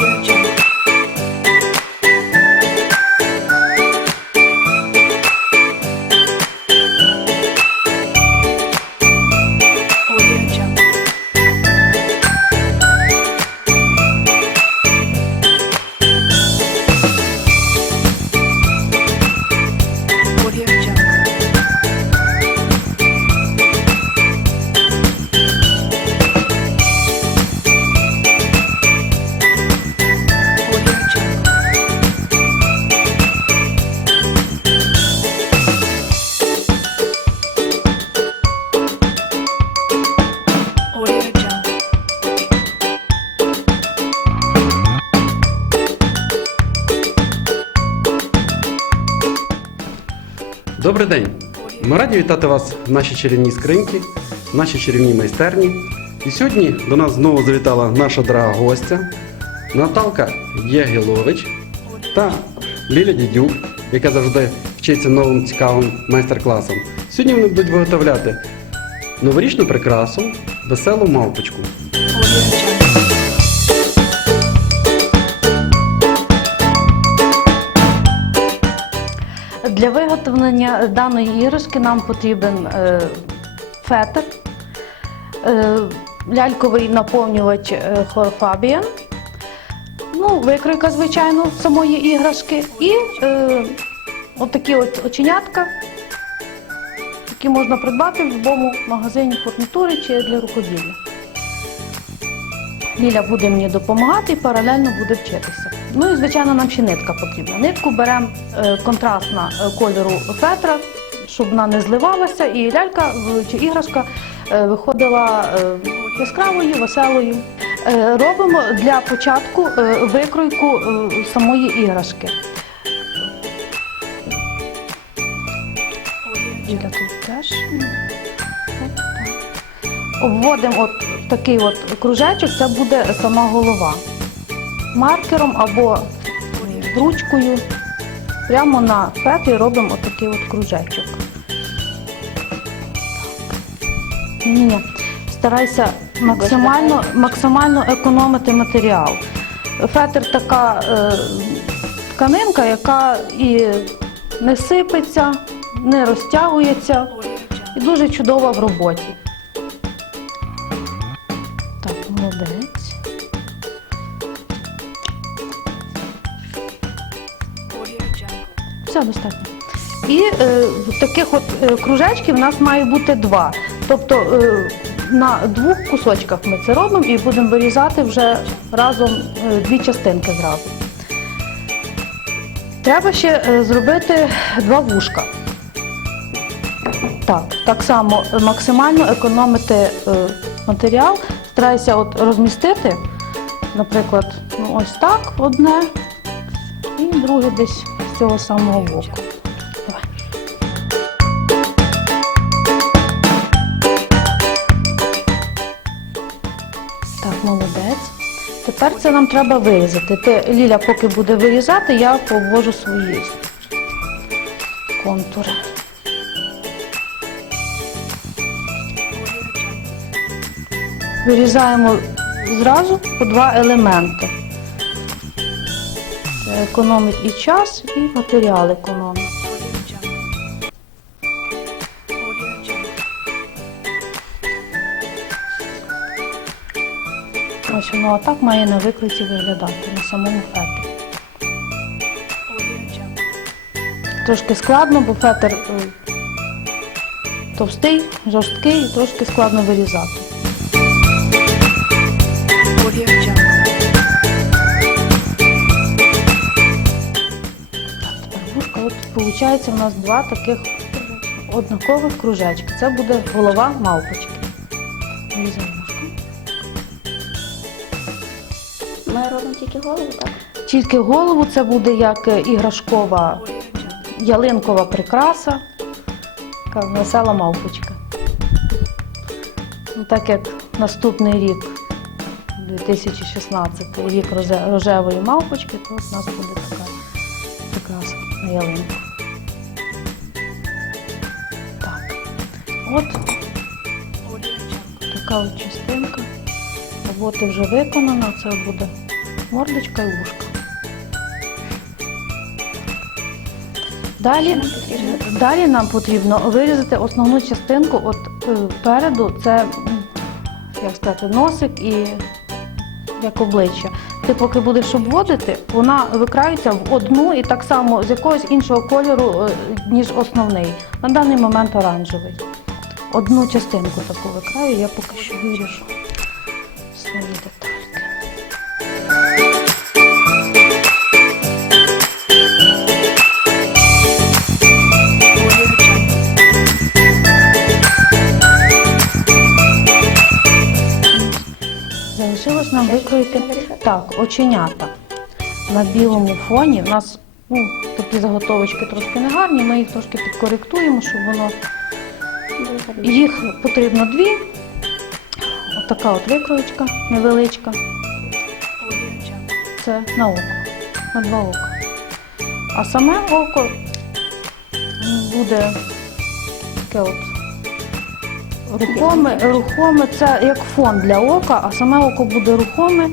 Audio Добрий день! Ми раді вітати вас в нашій чарівній скриньці, в нашій чарівній майстерні. І сьогодні до нас знову завітала наша дорога гостя Наталка Єгілович та Ліля Дідюк, яка завжди вчиться новим цікавим майстер-класом. Сьогодні вони будуть виготовляти новорічну прикрасу, веселу мавпочку. Для виготовлення даної іграшки нам потрібен е, фетр, е, ляльковий наповнювач е, Хорфабіан, ну, викройка, звичайно, самої іграшки і е, отакі от оченятка, які можна придбати в будь-якому магазині фурнітури чи для рукоділля. Ліля буде мені допомагати і паралельно буде вчитися. Ну і звичайно, нам ще нитка потрібна. Нитку беремо е, контрастна е, кольору фетра, щоб вона не зливалася, і лялька чи іграшка е, виходила яскравою, веселою. Робимо для початку викройку самої іграшки. Тут теж. Обводимо от такий от кружечок, це буде сама голова. Маркером або ручкою прямо на фетрі робимо отакий от кружечок. Ні, старайся максимально, максимально економити матеріал. Фетр така е, тканинка, яка і не сипеться, не розтягується і дуже чудова в роботі. Достатньо. І е, таких от е, кружечків у нас має бути два. Тобто е, на двох кусочках ми це робимо і будемо вирізати вже разом е, дві частинки зразу. Треба ще е, зробити два вушка. Так, так само максимально економити е, матеріал. Старайся от розмістити, наприклад, ну, ось так одне і друге десь цього самого боку. Так, молодець. Тепер це нам треба вирізати. Ти, Ліля, поки буде вирізати, я повожу свої контури. Вирізаємо зразу по два елементи. Економить і час, і матеріал економить. Ось воно отак має на виклиці виглядати на самому фетрі. Трошки складно, бо фетр е, товстий, жорсткий і трошки складно вирізати. Виходить у нас два таких однакових кружечки. Це буде голова мавпочки. Ми робимо тільки голову, так? Тільки голову це буде як іграшкова ялинкова прикраса, така весела мавпочка. Ну, так як наступний рік, 2016 рік рожевої мавпочки, то у нас буде така прикраса на От така от частинка. Робота вже виконана, це буде мордочка і вушка. Далі, далі нам потрібно вирізати основну частинку от е, переду, це як сказати, носик і як обличчя. Ти поки будеш обводити, вона викраюється в одну і так само з якогось іншого кольору, е, ніж основний. На даний момент оранжевий. Одну частинку таку викраю, я поки що виріжу свої детальки. Залишилось нам викроїти так, оченята. На білому фоні у нас ну, такі заготовочки трошки не гарні, ми їх трошки підкоректуємо, щоб воно. Їх потрібно дві. Отака от викроєчка невеличка. Це на око, на два ока. А саме око буде таке от рухоме, рухоме, це як фон для ока, а саме око буде рухоме.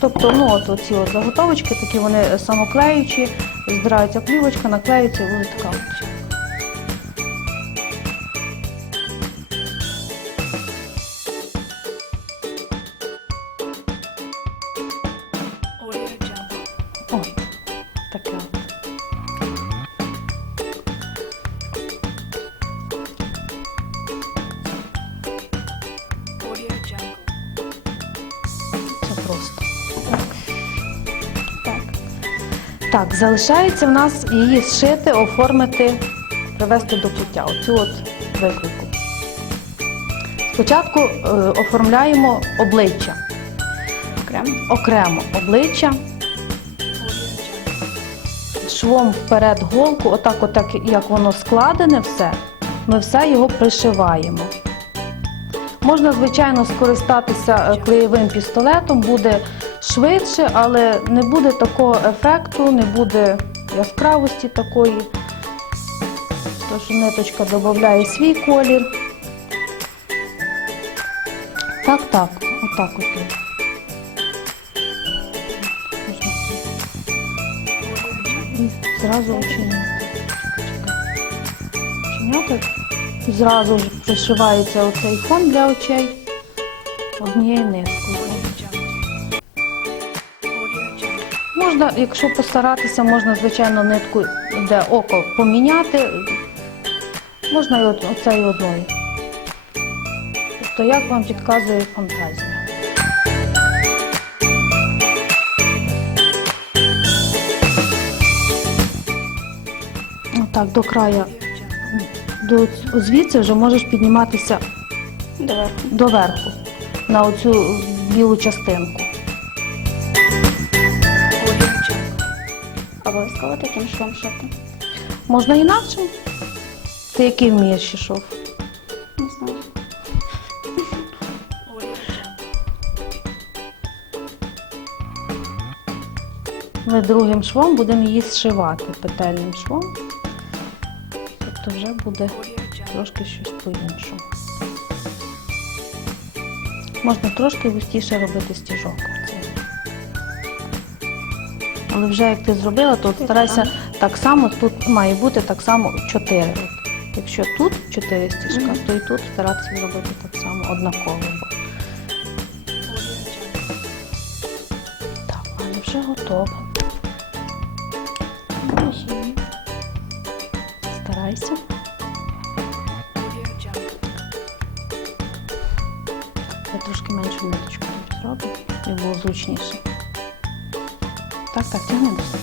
Тобто, ну от оці от заготовочки, такі вони самоклеючі, збирається плівочка, наклеюється і буде така Так, залишається в нас її зшити, оформити, привести до пуття. Оцю от виклику. Спочатку е, оформляємо обличчя. Окремо. Окремо обличчя, швом вперед голку, отак, отак, як воно складене все, ми все його пришиваємо. Можна, звичайно, скористатися е, клеєвим пістолетом, буде швидше, але не буде такого ефекту, не буде яскравості такої. Тож ниточка додає свій колір. Так, так, отак от. І зразу. Оченята. І зразу ж пришивається оцей фон для очей однією ниткою. Можна, якщо постаратися, можна, звичайно, нитку, де око поміняти. Можна і от, оцею одною. Тобто, як вам підказує фантазія. Отак, до краю, до звідси вже можеш підніматися Доверху. доверху на оцю білу частинку. Обов'язково таким швом шити. Можна інакше. Ти який вмієш ще шов? Не знаю. Ми другим швом будемо її зшивати петельним швом. Тобто вже буде трошки щось по-іншому. Можна трошки густіше робити стіжок. Але вже як ти зробила, то старайся так само, тут має бути так само 4. Якщо тут 4 стіжка, то і тут старатися зробити так само однаково. Так, в мене вже ні. Старайся. Я трошки меншу ниточку зроблю, щоб було зручніше. Так, Jungle.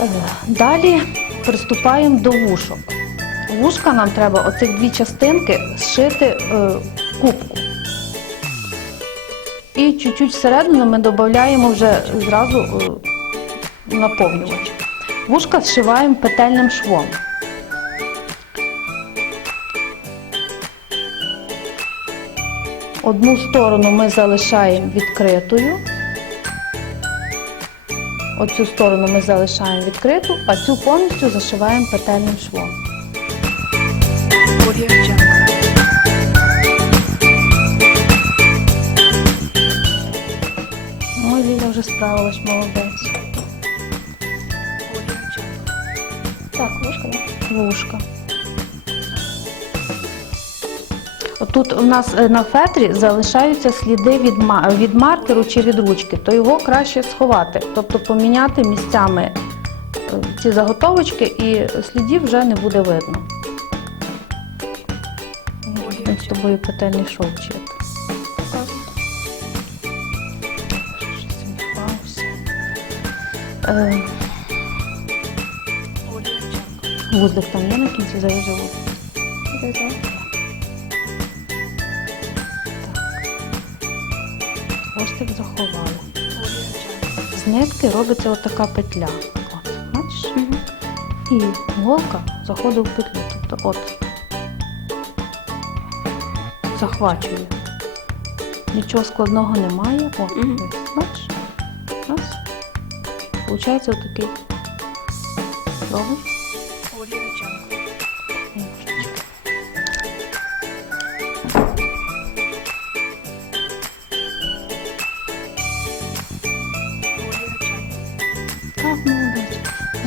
Е, Далі приступаємо до вушок. Вушка нам треба оцих дві частинки зшити е, кубку. І чуть-чуть всередину ми додаємо вже зразу е, наповнювач. Вушка зшиваємо петельним швом. Одну сторону ми залишаємо відкритою. Оцю сторону ми залишаємо відкриту, а цю повністю зашиваємо петельним швом. Ой, Ліля вже справилась, молодець. Так, вушка? Вушка. Отут у нас е, на фетрі залишаються сліди від, від маркеру чи від ручки, то його краще сховати, тобто поміняти місцями е, ці заготовочки і слідів вже не буде видно. Ми з тобою петельний шов вчити. Е, Jungle. Вузлик там є на кінці зав'яжу. Хвостик Jungle. З нитки робиться отака петля. От, бачиш? І голка заходить в петлю. Тобто от захвачує. Нічого складного немає. О, Мгм. дивись, бачиш? Раз. Получається отакий. Робиш?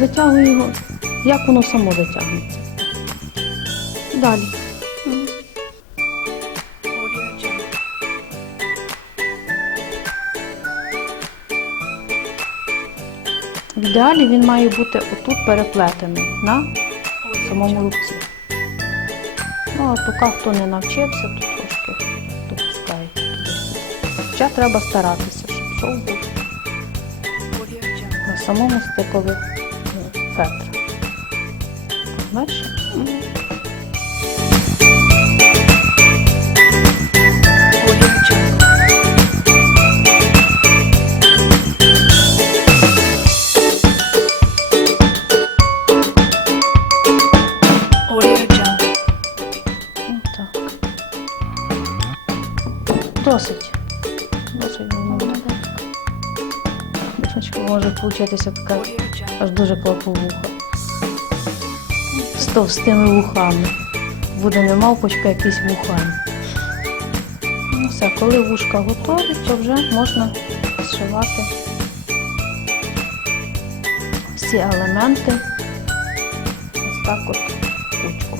Затягуй його. Як воно само затягнеться. Далі. В ідеалі він має бути отут переплетений на самому рубці. Ну, а поки хто не навчився, то трошки туди-сюди. Хоча треба старатися, щоб шов був на самому стикові ну, фетра. Бачиш? Мгм. Audio Jungle. Audio Jungle. Ну, так. Досить. Досить молодець. Дівчинка може получитися така Audio Jungle. Аж дуже клаповуха. З товстими вухами. Буде не мавпочка, а якісь вухами. Ну все, коли вушка готові, то вже можна зшивати всі елементи ось так от кучку.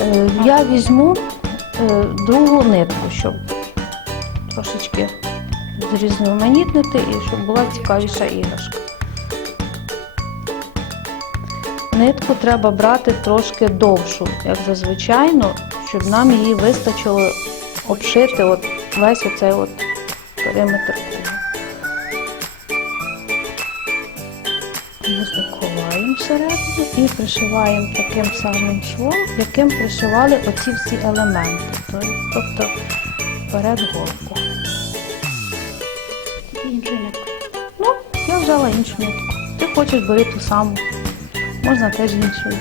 Е, Я візьму е, другу нитку, щоб трошечки зрізноманітнити і щоб була цікавіша іграшка. Нитку треба брати трошки довшу, як зазвичай, щоб нам її вистачило обшити от весь оцей от периметр ховаємо всередину і пришиваємо таким самим швом, яким пришивали оці всі елементи. Тобто вперед голку. Іншою ниткою. Ну, я взяла іншу нитку. Ти хочеш бери ту саму. Можна теж Jungle.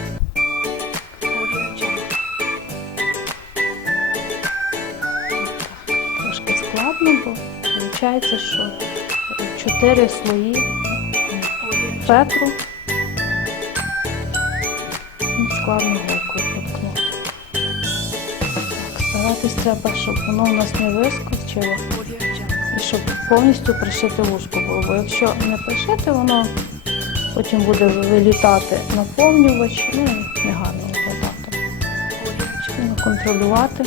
Трошки складно, бо виходить, що чотири слої Jungle. фетру. Складно голкою проткнути. Так, старатись треба, щоб воно у нас не вискочило. Щоб повністю пришити вушко було. Бо якщо не пришити, воно потім буде вилітати наповнювач, ну і негарно виглядати. Потрібно контролювати.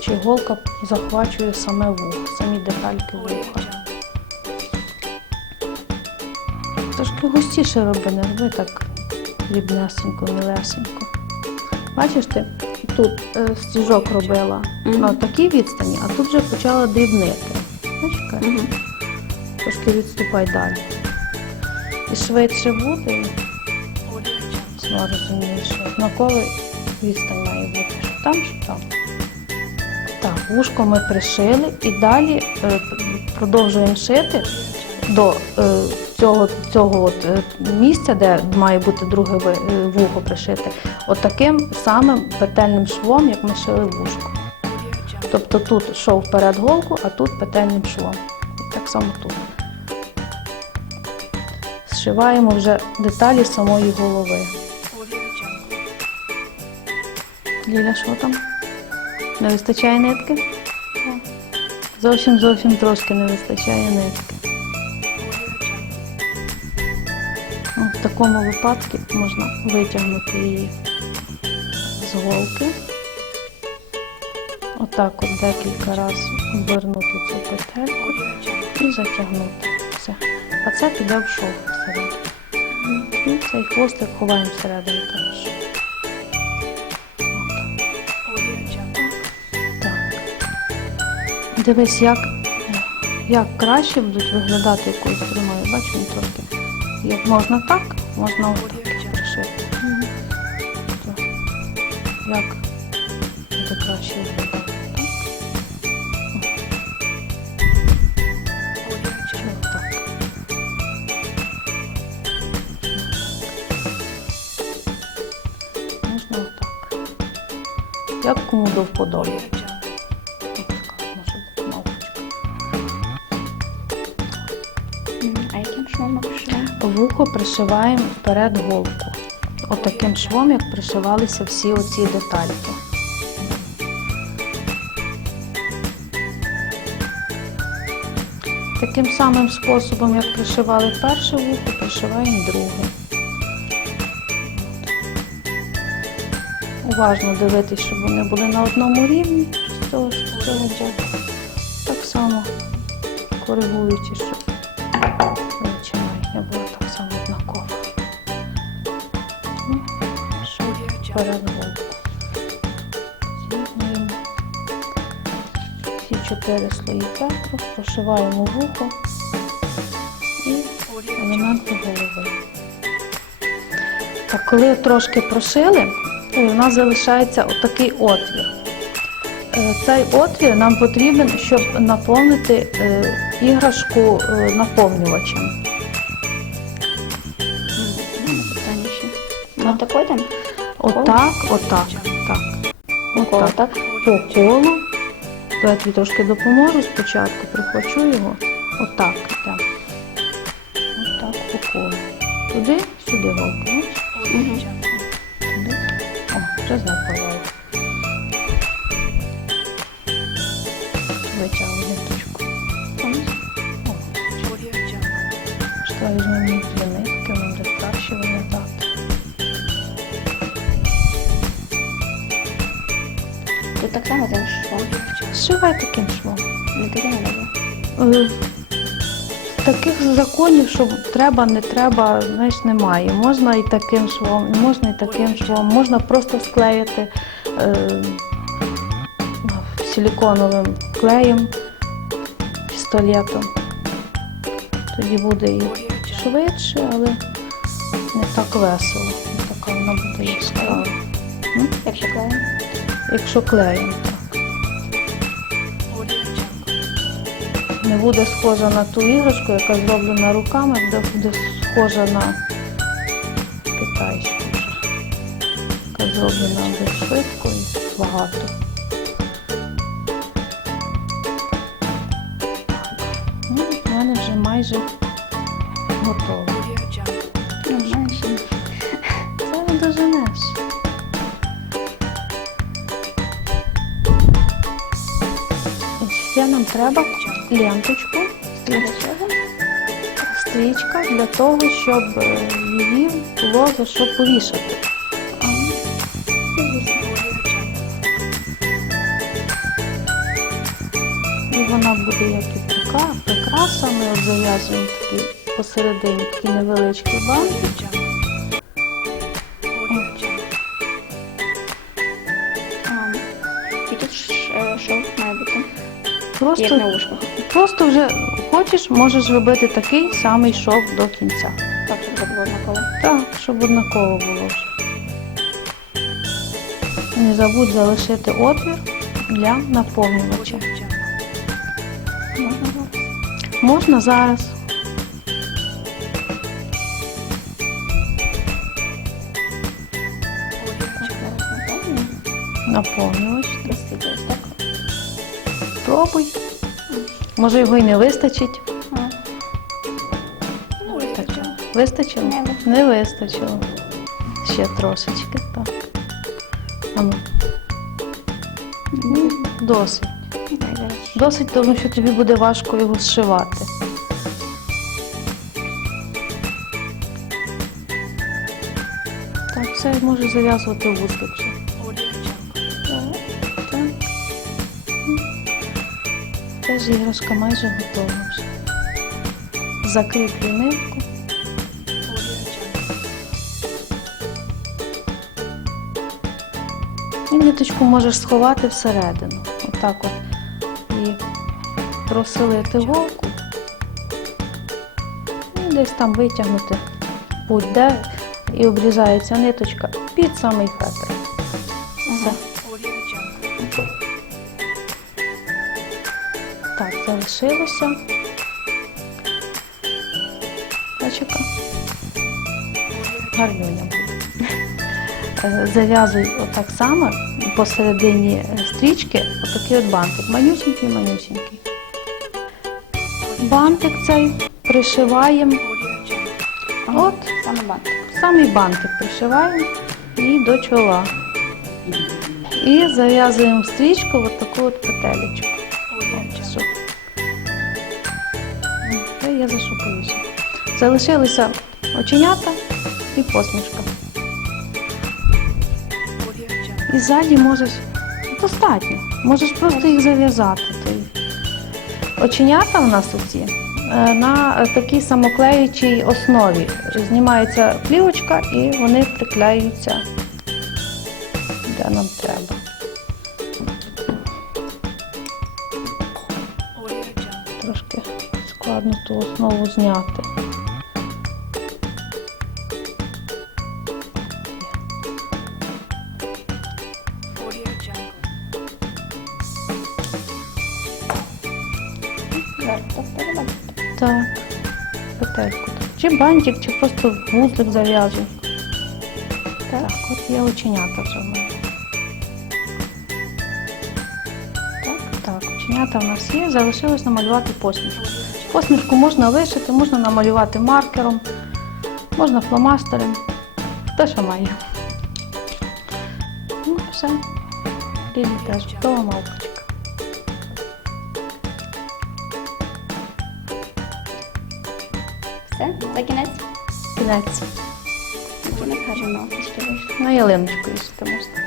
Чи голка захвачує саме вухо, самі детальки вуха. Трошки густіше роби, не роби так дрібнесенько, мілесенько. Бачиш ти, тут е, стіжок робила Мгм. на такій відстані, а тут вже почала дрібнити. Бачиш, яка? Мгм. трошки відступай далі. І швидше буде, Jungle. знову розумієш, однаковий відстань має бути, що там, що там. Так, вушко ми пришили і далі е, продовжуємо шити до е, цього, цього от, е, місця, де має бути друге е, вухо пришите, от таким самим петельним швом, як ми шили. Audio Тобто тут шов вперед голку, а тут петельним швом. Так само тут. зшиваємо вже деталі самої голови. Ліля, що там? Не вистачає нитки? Зовсім зовсім трошки не вистачає нитки. В такому випадку можна витягнути її з голки. Отак от декілька разів обернути цю петельку і затягнути. Все. А це піде в шов всередину. І цей хвостик ховаємо всередину. Так. Дивись, як, як краще будуть виглядати якоюсь тримаю. Бачу, він трошки. Як можна так, можна отак пришити. Як буде краще? Так? Можна отак. Як кому до вподоби. Пришиваємо? Пришиваємо вперед голку. Отаким швом, як пришивалися всі оці детальки. Таким самим способом, як пришивали перше вухо, пришиваємо друге. Уважно дивитись, щоб вони були на одному рівні з цього, з. Так само коригуючи, щоб Jungle. З'єднуємо всі чотири слої фетру, прошиваємо вухо і елементи голови. Так, коли трошки прошили, у нас залишається отакий отвір. Е, Цей отвір нам потрібен, щоб наповнити е, іграшку е, наповнювачем. Ну, питання ще. Отак, отак, так. Отак. так? По колу. То я тобі трошки допоможу спочатку, прихвачу його. Отак. Так. Отак по колу. Туди, сюди голку. Туди. О, вже запалаю. Так само тим швом. Зшивай таким швом. Не таке не робимо. Е, Таких законів, що треба, не треба, знаєш, немає. Можна і таким швом, і можна і таким швом, можна просто склеїти е, силіконовим клеєм, пістолетом. Тоді буде і швидше, але не так весело. Не така вона буде яскрава. М? Якщо клеїмо. Не буде схожа на ту іграшку, яка зроблена руками, де буде схожа на китайську. Яка зроблена дуже швидко і багато. Ну, в мене вже майже готово. Це не доженеш. Треба ленточку, стрічка для того, щоб е, її було за що повішати. І вона буде як і така прикраса. Ми зав'язуємо такий посередині такий невеличкий бант. Як Просто, на ушках. просто вже хочеш, можеш робити такий самий шов до кінця. Так, щоб було однаково. Так, щоб однаково було вже. Не забудь залишити отвір для наповнювача. Можна зараз? Можна зараз. Наповнювач. Простите, ось так. Пробуй. Може його й не вистачить. Ну, вистачило. Вистачило? Не вистачило. Не вистачило. Ще трошечки, так. А ну. Ну, Досить. Досить, тому що тобі буде важко його зшивати. Так, все можеш зав'язувати вузлик Теж іграшка майже готова вже. Нитку. І ниточку можеш сховати всередину. Отак от. І просилити голку. І десь там витягнути будь-де. І обрізається ниточка під самий фетр. Залишилося. Зачека. Гарнюня. Е, отак само посередині стрічки отакий от бантик. Манюсенький, манюсенький. Бантик цей пришиваємо. От Саме бантик. самий бантик пришиваємо і до чола. І зав'язуємо стрічку в таку от петелечку. Залишилися оченята і посмішка. І ззаді можеш достатньо. Можеш просто їх зав'язати. Та Оченята в нас оці е, на такій самоклеючій основі. Знімається плівочка і вони приклеюються де нам треба. Трошки складно ту основу зняти. Бантик, чи просто вузлик зав'яжу. Так, от є оченята вже в мене. Так, так, оченята в нас є. Залишилось намалювати посмішку. Посмішку можна вишити, можна намалювати маркером, можна фломастером. Хто що має. Ну, все. Рідні теж готова мавпочка. Кінець. За кінець гарно мавпочки вийшли. На ялиночку їсти можна.